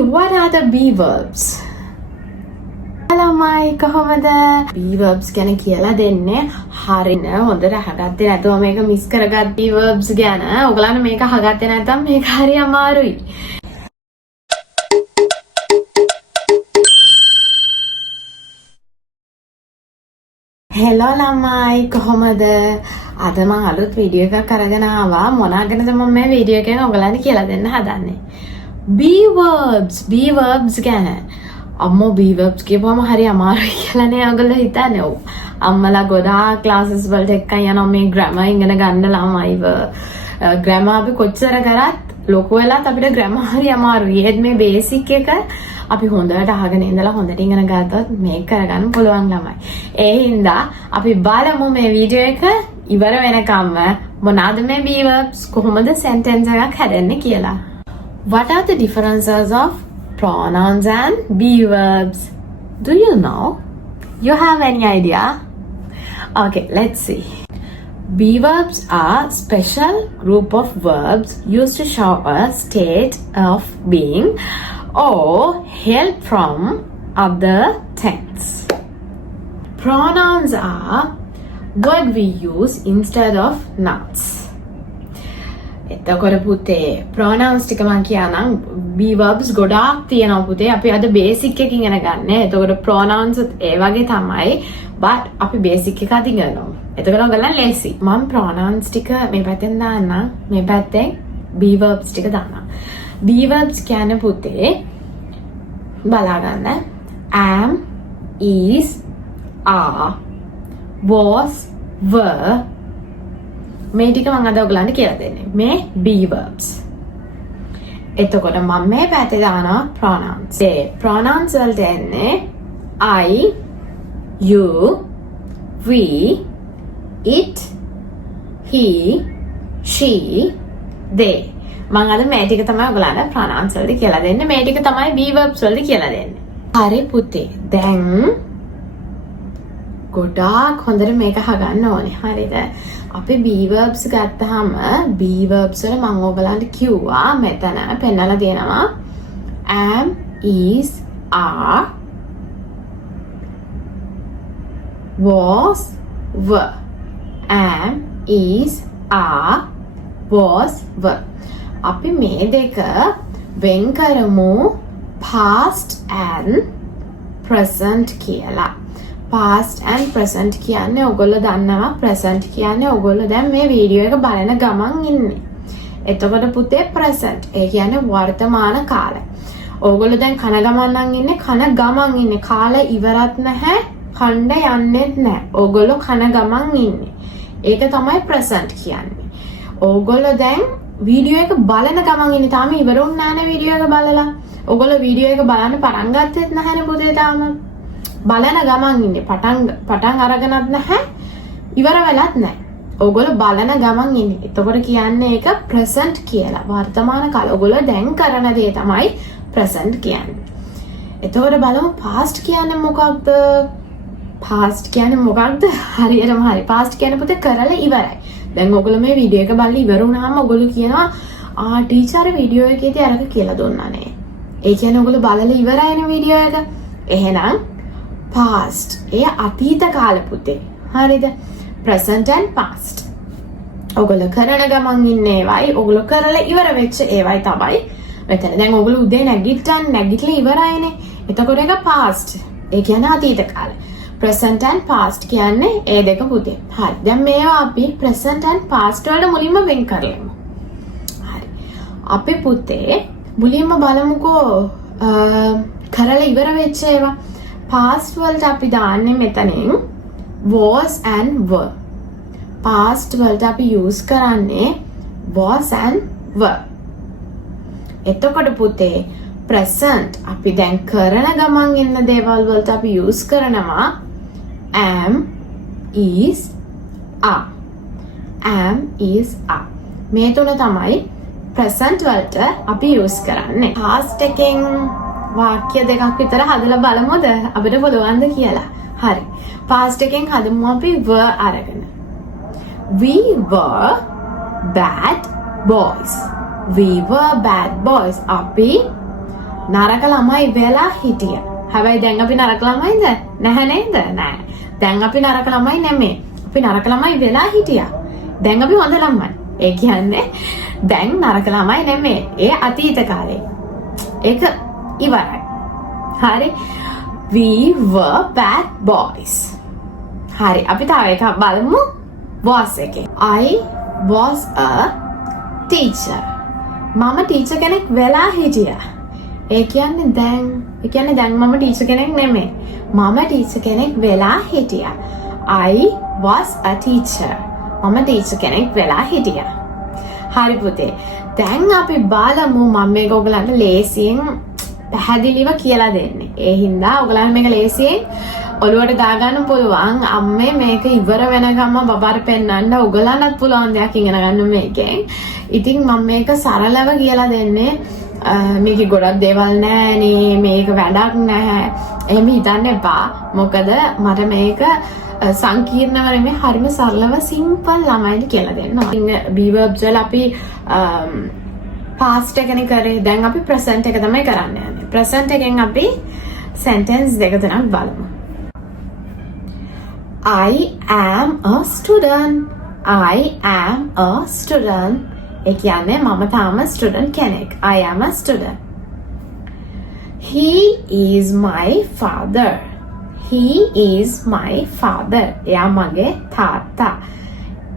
What are the B verbs? ළමයි කොහොමද B verbs ගැන කියලා දෙන්නේ හරින හොඳට අහගත්තේ නැතුව මේක මිස් කරගත් B verbs ගැන ඔයගලන්ට මේක අහගත්තේ නැත්නම් මේක හරි අමාරුයි. හෙලෝ ළමයි කොහොමද අද මම අලුත් වීඩියෝ එකක් අරගෙන ආවා මොනවාගෙනද මම මේ වීඩියෝ එකෙන් ඔයගලන්ට කියලා දෙන්න හදන්නේ B verbs ගැන අම්මෝ B verbs කියපුවම හරි අමාරුයි කියලානේ ඔයගොල්ලෝ හිතන්නේ. ඔව්. අම්මලා ගොඩාක් ක්ලාසස් වලට එක්කන් යනවා මේ ග්‍රැමර් ඉගෙන ගන්න ළමයිව. ග්‍රැමර් අපි කොච්චර කරත් ලොකු වෙලාත් අපිට ග්‍රැමර් හරි අමාරුයි. ඒත් මේ බේසික් එක අපි හොඳට අහගෙන ඉඳලා හොඳට ඉගෙන ගත්තොත් මේක කරගන්න පුළුවන් ළමයි. ඒ හින්දා අපි බලමු මේ වීඩියෝ එක ඉවර වෙනකම්ම මොනවාද මේ B verbs කොහොමද sentence එකක් හැදෙන්නේ කියලා. What are the differences of pronouns and B verbs? Do you know? You have any idea? Okay, let's see. B verbs are special group of verbs used to show a state of being or help from other tense. Pronouns are what we use instead of nouns. එතකොට පුතේ pronouns ටික මම කියනනම් B verbs ගොඩාක් තියෙනවා පුතේ. අපි අද basic එක ඉගෙන ගන්න. එතකොට pronouns ඒ වගේ තමයි. but අපි basic එක අද ඉගෙනමු. එතකොට ඔයගොල්ලන් ලේසි. මම pronouns ටික මේ පැත්තෙන් දාන්නම්. මේ පැත්තෙන් B verbs ටික දාන්නම්. B verbs කියන්නේ පුතේ බලා ගන්න. am, is, are, was, were මේ ටික මම අද ඔයගලන්ට කියලා දෙන්නේ. මේ B verbs. එතකොට මම මේ පැත්තේ දානවා pronouns. ඒ pronouns වලට එන්නේ I, you, we, it, he, she, they. මම අද මේ ටික තමයි ඔයගලන්ට pronouns වලට කියලා දෙන්නේ. මේ ටික තමයි B verbs වලට කියලා දෙන්නේ. හරි පුතේ. දැන් ගොඩාක් හොඳට මේක අහගන්න ඕනේ. හරිද? අපි B verbs ගත්තාම B verbs වල මම ඔයගලන්ට කිව්වා මෙතන පෙන්නලා දෙනවා am, is, are, was, were. am, is, are, was, were. අපි මේ දෙක වෙන් කරමු past and present කියලා. past and present කියන්නේ ඔයගොල්ලෝ දන්නවා present කියන්නේ ඔයගොල්ලෝ දැන් මේ වීඩියෝ එක බලන ගමන් ඉන්නේ. එතකොට පුතේ present ඒ කියන්නේ වර්තමාන කාලය. ඔයගොල්ලෝ දැන් කන ගමන් නම් ඉන්නේ කන ගමන් ඉන්නේ. කාලය ඉවරත් නැහැ කණ්ඩ යන්නෙත් නැහැ. ඔයගොල්ලෝ කන ගමන් ඉන්නේ. ඒක තමයි present කියන්නේ. ඔයගොල්ලෝ දැන් වීඩියෝ එක බලන ගමන් ඉන්නේ. තාම ඉවරුන්නේ නැහැ නේ වීඩියෝ එක බලලා. ඔයගොල්ලෝ වීඩියෝ එක බලන්න පටන් ගත්තෙත් නැහැනේ පුතේ තාම. බලන ගමන් ඉන්නේ පටන් අරගෙනත් නැහැ ඉවර වෙලත් නැහැ. ඔයගොල්ලෝ බලන ගමන් ඉන්නේ. එතකොට කියන්නේ ඒක present කියලා. වර්තමාන කාල. ඔයගොල්ලෝ දැන් කරන දේ තමයි present කියන්නේ. එතකොට බලමු past කියන්නේ මොකක්ද? past කියන්නේ මොකක්ද? හරියටම හරි. past කියන්නේ පුතේ කරලා ඉවරයි. දැන් ඔයගොල්ලෝ මේ වීඩියෝ එක බලලා ඉවර වුණාම ඔයගොල්ලෝ කියනවා ටීචර් වීඩියෝ එකේදී අරක කියලා දුන්නා නේ. ඒ කියන්නේ ඔයගොල්ලෝ බලලා ඉවරයිනේ වීඩියෝ එක. එහෙනම් past ඒ අතීත කාල පුතේ. හරිද? present and past. ඔයගොල්ලෝ කරන ගමන් ඉන්නේ ඒවයි ඔයගොල්ලෝ කරලා ඉවර වෙච්ච ඒවයි තමයි මෙතන. දැන් ඔයගොල්ලෝ උදේ නැගිටලා ඉවරයිනේ. එතකොට ඒක past. ඒ කියන්නේ අතීත කාලය. present and past කියන්නේ ඒ දෙක පුතේ. හරි. දැන් මේවා අපි present and past වලට මුලින්ම වෙන් කරලමු. හරි. අපි පුතේ මුලින්ම බලමුකෝ කරලා ඉවර වෙච්ච ඒවා. past වලට අපි දාන්නේ මෙතනින් was and were. past වලට අපි use කරන්නේ was and were. එතකොට පුතේ present අපි දැන් කරන ගමන් ඉන්න දේවල් වලට අපි use කරනවා am, is, are. am, is, are. මේ තුන තමයි present වලට අපි use කරන්නේ. past එකෙන් වාක්‍ය දෙකක් විතර හදලා බලමුද අපිට පුළුවන්ද කියලා. හරි. past එකෙන් හදමු අපි were අරගෙන. We were bad boys. We were bad boys. අපි නරක ළමයි වෙලා හිටියා. හැබැයි දැන් අපි නරක ළමයිද? නැහැ නේද? නෑ. දැන් අපි නරක ළමයි නෙමෙයි. අපි නරක ළමයි වෙලා හිටියා. දැන් අපි හොඳ ළමයි. ඒ කියන්නේ දැන් නරක ළමයි නෙමෙයි. ඒ අතීත කාලේ. ඒක ඉවරයි. හරි. We were bad boys. හරි. අපි තව එකක් බලමු. was එකේ. I was a teacher. මම ටීචර් කෙනෙක් වෙලා හිටියා. ඒ කියන්නේ දැන් මම ටීචර් කෙනෙක් නෙමෙයි. මම ටීචර් කෙනෙක් වෙලා හිටියා. I was a teacher. මම ටීචර් කෙනෙක් වෙලා හිටියා. හරි පුතේ. දැන් අපි බලමු මම මේක ඔයගලන්ට ලේසියෙන් පැහැදිලිව කියලා දෙන්නේ. ඒ හින්දා ඔයගලන්ට මේක ලේසියෙන් ඔළුවට දාගන්න පුළුවන්. අම්මේ මේක ඉවර වෙනකම්ම බබාට පෙන්නන්න ඔයගලන්ටත් පුළුවන් දෙයක් ඉගෙන ගන්න මේකෙන්. ඉතින් මම මේක සරලව කියලා දෙන්නේ. මේක ගොඩක් දේවල් නෑනේ, මේක වැඩක් නැහැ. එහෙම හිතන්න එපා. මොකද මට මේක සංකීර්ණව නෙමෙයි හරිම සරලව සිම්පල් ළමයින්ට කියලා දෙන්නවා. be verbs වල අපි past එකනේ කරේ. දැන් අපි present එක තමයි කරන්න යන්නේ. present එකෙන් අපි sentence දෙක තුනක් බලමු. I am a student. I am a student. ඒ කියන්නේ මම තාම student කෙනෙක්. I am a student. He is my father. He is my father. එයා මගේ තාත්තා.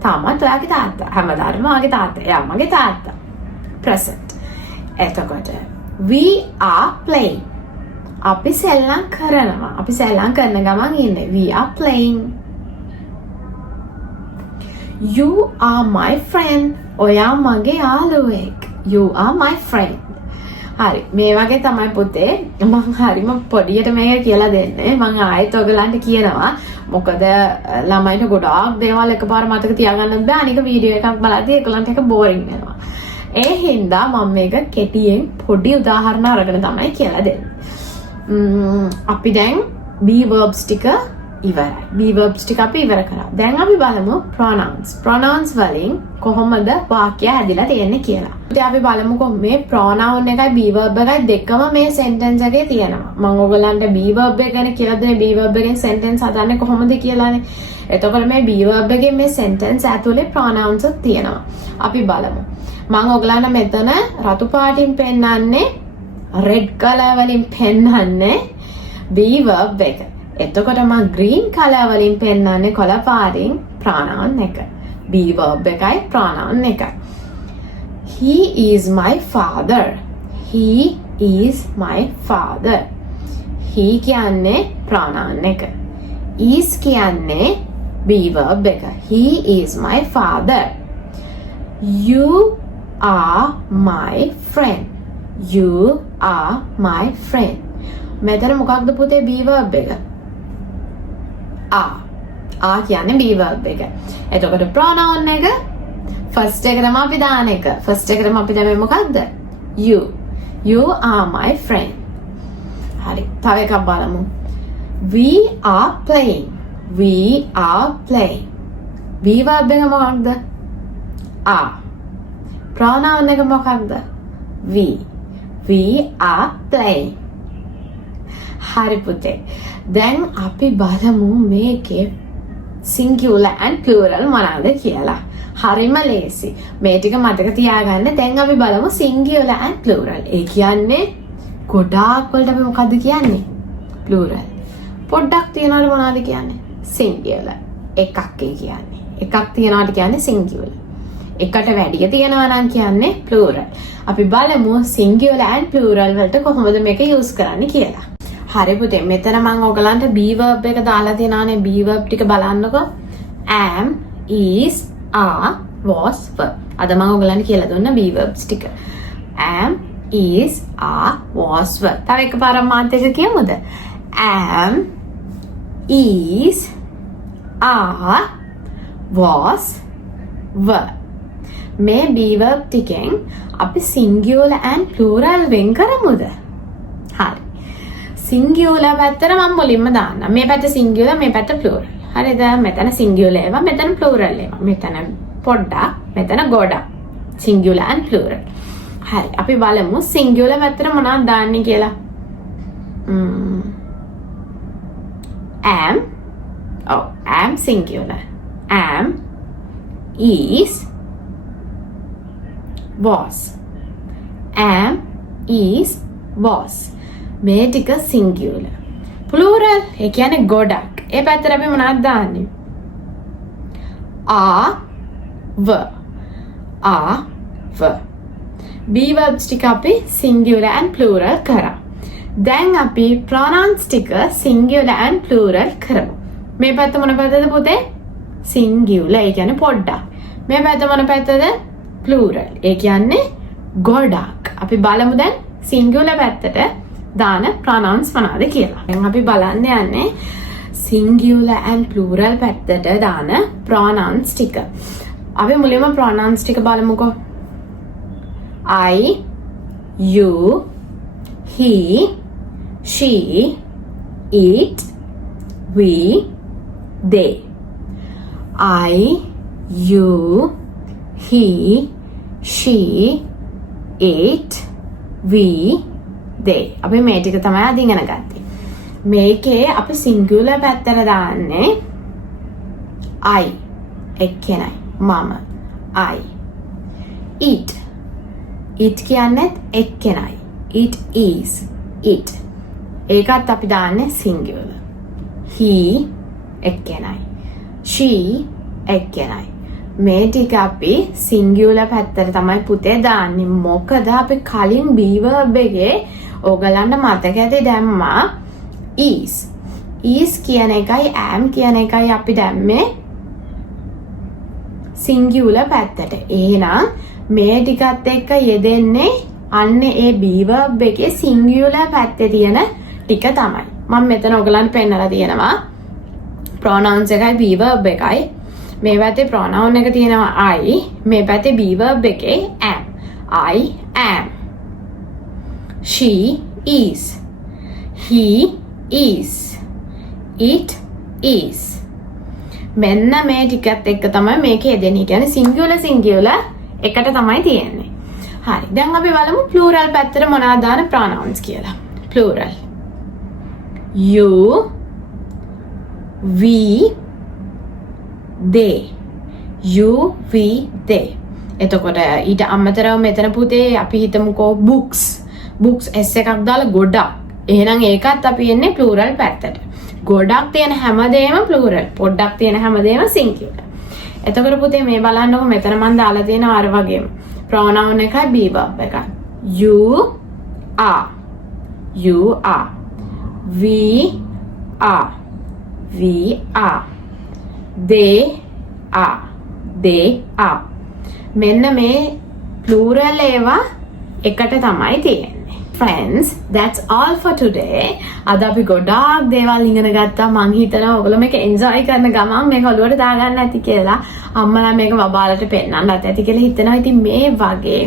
තාමත් ඔයාගේ තාත්තා. හැමදාම ඔයාගේ තාත්තා. එයා මගේ තාත්තා. present. එතකොට we are playing. අපි සෙල්ලම් කරනවා. අපි සෙල්ලම් කරන ගමන් ඉන්නේ. We are playing. You are my friend. ඔයා මගේ යාළුවෙක්. You are my friend. හරි. මේ වගේ තමයි පුතේ මම හරිම පොඩියට මේක කියලා දෙන්නේ. මම ආයෙත් ඔයගලන්ට කියනවා. මොකද ළමයින්ට ගොඩාක් දේවල් එකපාර මතක තියාගන්න බෑ. අනික වීඩියෝ එකක් බලද්දී ඒගොල්ලන්ට ඒක බෝරින් වෙනවා. ඒ හින්දා මම මේක කෙටියෙන් පොඩි උදාහරණ අරගෙන තමයි කියලා දෙන්නේ. අපි දැන් be verbs ටික ඉවරයි. be verbs ටික අපි ඉවර කරා. දැන් අපි බලමු pronouns. pronouns වලින් කොහොමද වාක්‍ය හැදිලා තියෙන්නේ කියලා. ඉතින් අපි බලමුකෝ මේ pronoun එකයි be verb එකයි දෙකම මේ sentence එකේ තියෙනවා. මම ඔයගලන්ට be verb එක ගැන කියලා දෙන්නේ be verb එකෙන් sentence හදන්නේ කොහොමද කියලානේ. එතකොට මේ be verb එකේ මේ sentence ඇතුලේ pronouns තියෙනවා. අපි බලමු. මම ඔයගලන්ට මෙතන රතු පාටින් පෙන්නන්නේ red color වලින් පෙන්නන්නේ be verb එක. එතකොට මම green color වලින් පෙන්නන්නේ කොළ පාටින් pronoun එක. be verb එකයි pronoun එකයි. He is my father. He is my father. He කියන්නේ pronoun එක. is කියන්නේ be verb එක. He is my father. You are my friend. You are my friend. මෙතන මොකක්ද පුතේ be verb එක? are කියන්නේ be verb එක. එතකොට pronoun එක first එක තමයි අපි දාන එක. first එක තමයි අපි දැම්මේ මොකක්ද? you. You are my friend. හරි. තව එකක් බලමු. We are playing. We are playing. be verb එක මොකක්ද? are. pronoun එක මොකක්ද? we. We are playing. හරි පුතේ. දැන් අපි බලමු මේකේ singular and plural මොනවාද කියලා. හරිම ලේසි. මේ ටික මතක තියාගන්න. දැන් අපි බලමු singular and plural. ඒ කියන්නේ ගොඩාක් වලට අපි මොකද්ද කියන්නේ? plural. පොඩ්ඩක් තියනවාට මොනවද කියන්නේ? singular. එකක් කියන්නේ. එකක් තියනවාට කියන්නේ singular. එකට වැඩිය තියනවා නම් කියන්නේ plural. අපි බලමු singular and plural වලට කොහොමද මේක use කරන්නේ කියලා. හරි පුතේ මෙතන මම ඔයගලන්ට be verb එක දාලා තියනානේ be verb ටික බලන්නකෝ. am, is, are, was, were. අද මම ඔයගලන්ට කියලා දුන්න be verbs ටික. am, is, are, was, were. තව එකපාරක් මාත් එක්ක කියමුද? am, is, are, was, were. මේ be verb ටිකෙන් අපි singular and plural වෙන් කරමුද? හරි. singular පැත්තට මම මුලින්ම දාන්නම්. මේ පැත්ත singular, මේ පැත්ත plural. හරිද? මෙතන singular ඒවා, මෙතන plural ඒවා. මෙතන පොඩ්ඩක්, මෙතන ගොඩක්. singular and plural. හරි. අපි බලමු සිංගියුලර් පැත්තට මොනවද දාන්නේ කියලා. am. Oh, am singular. Am, is, was. Am, is, was. මේ ටික singular. Plural ඒ කියන්නේ ගොඩක්. ඒ පැත්තට අපි මොනවද දාන්නේ? are, were. are, were. be verbs ටික අපි singular and plural කරා. දැන් අපි pronouns ටික singular and plural කරමු. මේ පැත්ත මොන පැත්තද පුතේ? singular ඒ කියන්නේ පොඩ්ඩක්. මේ පැත්ත මොන පැත්තද? plural ඒ කියන්නේ ගොඩක්. අපි බලමු දැන් singular පැත්තට දාන pronouns මොනවාද කියලා. දැන් අපි බලන්න යන්නේ singular and plural පැත්තට දාන pronouns ටික. අපි මුලින්ම pronouns ටික බලමුකෝ. I, you, he, she, it, we, they. I, you, he, she, it, we, they. අපි මේ ටික තමයි අද ඉගෙන ගත්තේ. මේකේ අපි singular පැත්තට දාන්නේ I එක්කෙනයි මම I. it කියන්නේ එක්කෙනයි. it is it. ඒකත් අපි දාන්නේ singular. he එක්කෙනයි. she එක්කෙනයි. මේ ටික අපි singular පැත්තට තමයි පුතේ දාන්නේ. මොකද අපි කලින් be verb එකේ ඕගලන්ට මතක ඇති දැම්මා is. is කියන එකයි am කියන එකයි අපි දැම්මේ singular පැත්තට. එහෙනම් මේ ටිකත් එක්ක යෙදෙන්නේ අන්න ඒ be verb එකේ singular පැත්තේ තියෙන ටික තමයි. මම මෙතන ඔයගලන්ට පෙන්නලා තියෙනවා pronouns එකයි be verb එකයි. මේ පැත්තේ pronoun එක තියෙනවා I. මේ පැත්තේ be verb එකේ am. I am. She is. He is. It is. මෙන්න මේ ටිකත් එක්ක තමයි මේක යෙදෙන්නේ. කියන්නේ singular එකට තමයි තියෙන්නේ. හරි. දැන් අපි බලමු plural පැත්තට මොනවද දාන pronouns කියලා. plural. You, we, they. you, we, they. එතකොට ඊට අමතරව මෙතන පුතේ අපි හිතමුකෝ books. books s එකක් දාලා ගොඩක්. එහෙනම් ඒකත් අපි එන්නේ plural පැත්තට. ගොඩක් තියෙන හැමදේම plural. පොඩ්ඩක් තියෙන හැමදේම singular. එතකොට පුතේ මේ බලන්නකො මෙතන මම දාලා තියෙනවා අර වගේම pronoun එකයි be verb එකයි. you are. you are. we are. we are. they are. they are. මෙන්න මේ plural ඒවා එකට තමයි තියෙන්නේ. Friends, that's all for today. අද අපි ගොඩාක් දේවල් ඉගෙන ගත්තා. මං හිතනවා ඔයගොල්ලෝ මේක enjoy කරන ගමන් මේක ඔළුවට දාගන්න ඇති කියලා. අම්මලා මේක බබාලට පෙන්නන්නත් ඇති කියලා හිතනවා. ඉතින් මේ වගේ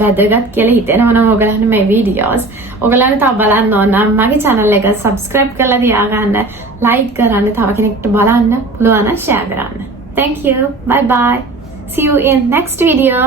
වැදගත් කියලා හිතෙනවා නම් ඔයගලන්ට මේ වීඩියෝස් ඔයගලන්ට තව බලන්න ඕන නම් මගේ channel එක subscribe කරලා තියාගන්න, like කරන්න, තව කෙනෙක්ට බලන්න පුළුවන් නම් share කරන්න. Thank you. Bye bye. See you in next video.